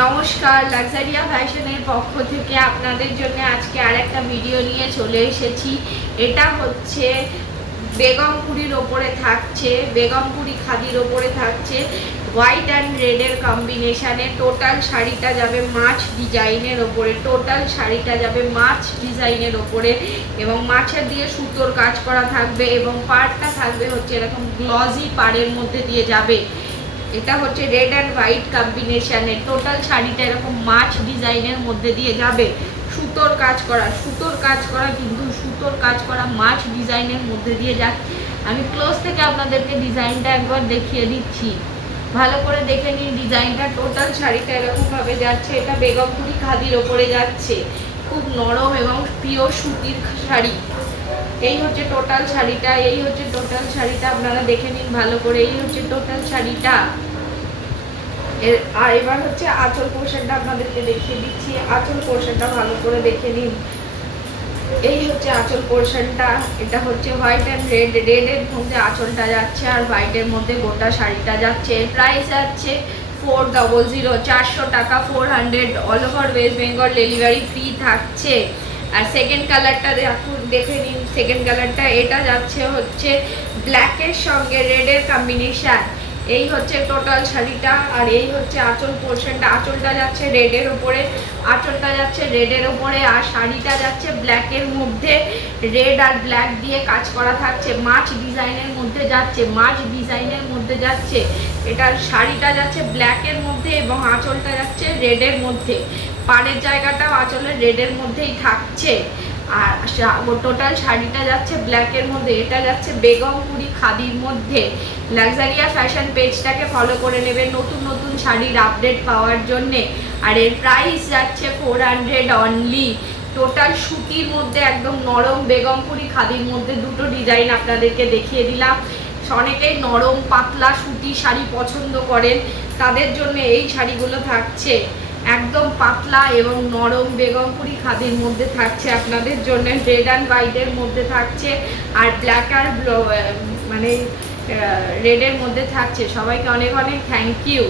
নমস্কার, লাক্সারিয়া ফ্যাশনের পক্ষ থেকে আপনাদের জন্য আজকে আরেকটা ভিডিও নিয়ে চলে এসেছি। এটা হচ্ছে বেগমপুরির ওপরে থাকছে, বেগমপুরি খাদির ওপরে থাকছে হোয়াইট অ্যান্ড রেডের কম্বিনেশানে। টোটাল শাড়িটা যাবে মাছ ডিজাইনের ওপরে, টোটাল শাড়িটা যাবে মাছ ডিজাইনের ওপরে এবং মাছের দিয়ে সুতোর কাজ করা থাকবে এবং পাড়টা থাকবে হচ্ছে এরকম গ্লজি পাড়ের মধ্যে দিয়ে যাবে। এটা হচ্ছে রেড অ্যান্ড হোয়াইট কম্বিনেশানে। টোটাল শাড়িটা এরকম মাছ ডিজাইনের মধ্যে দিয়ে যাবে, সুতোর কাজ করা কিন্তু সুতোর কাজ করা মাছ ডিজাইনের মধ্যে দিয়ে যাচ্ছে। আমি ক্লোজ থেকে আপনাদেরকে ডিজাইনটা একবার দেখিয়ে দিচ্ছি, ভালো করে দেখে নিন ডিজাইনটা। টোটাল শাড়িটা এরকমভাবে যাচ্ছে, এটা বেগমপুরি খাদির ওপরে যাচ্ছে, খুব নরম এবং পিওর সুতির শাড়ি। এই হচ্ছে টোটাল শাড়িটা, আপনারা দেখে নিন ভালো করে। এই হচ্ছে টোটাল শাড়িটা। আর এবার হচ্ছে আঁচল পোর্শনটা আপনাদেরকে দেখিয়ে দিচ্ছি। আঁচল পোর্শনটা ভালো করে দেখে নিন। এই হচ্ছে আঁচল পোর্শনটা। এটা হচ্ছে হোয়াইট অ্যান্ড রেডের মধ্যে আঁচলটা যাচ্ছে আর হোয়াইটের মধ্যে গোটা শাড়িটা যাচ্ছে। প্রাইস যাচ্ছে 400, 400 টাকা, 400। All over West Bengal delivery free থাকছে। আর সেকেন্ড কালারটা দেখে নিন। সেকেন্ড কালারটা এটা যাচ্ছে হচ্ছে ব্ল্যাকের সঙ্গে রেডের কম্বিনেশান। এই হচ্ছে টোটাল শাড়িটা আর এই হচ্ছে আঁচল পোর্শনটা। আঁচলটা যাচ্ছে রেডের ওপরে, আর শাড়িটা যাচ্ছে ব্ল্যাকের মধ্যে। রেড আর ব্ল্যাক দিয়ে কাজ করা থাকছে, মাছ ডিজাইনের মধ্যে যাচ্ছে। এটার শাড়িটা যাচ্ছে ব্ল্যাকের মধ্যে এবং আঁচলটা যাচ্ছে রেডের মধ্যে। পাড়ের জায়গাটাও আঁচলের রেডের মধ্যেই থাকছে। আর টোটাল শাড়িটা যাচ্ছে ব্ল্যাকের মধ্যে। এটা যাচ্ছে বেগমপুরি খাদির মধ্যে। লাক্সারিয়া ফ্যাশন পেজটাকে ফলো করে নেবেন নতুন নতুন শাড়ির আপডেট পাওয়ার জন্যে। আর এর প্রাইস যাচ্ছে 400 অনলি। টোটাল সুতির মধ্যে একদম নরম বেগমপুরি খাদির মধ্যে দুটো ডিজাইন আপনাদেরকে দেখিয়ে দিলাম। অনেকেই নরম পাতলা সুতি শাড়ি পছন্দ করেন, তাদের জন্য এই শাড়িগুলো থাকছে। একদম পাতলা এবং নরম বেগমপুরি খাদির মধ্যে থাকছে আপনাদের জন্য। রেড অ্যান্ড হোয়াইটের মধ্যে থাকছে আর ব্ল্যাক আর মানে রেডের মধ্যে থাকছে। সবাইকে অনেক অনেক থ্যাংক ইউ।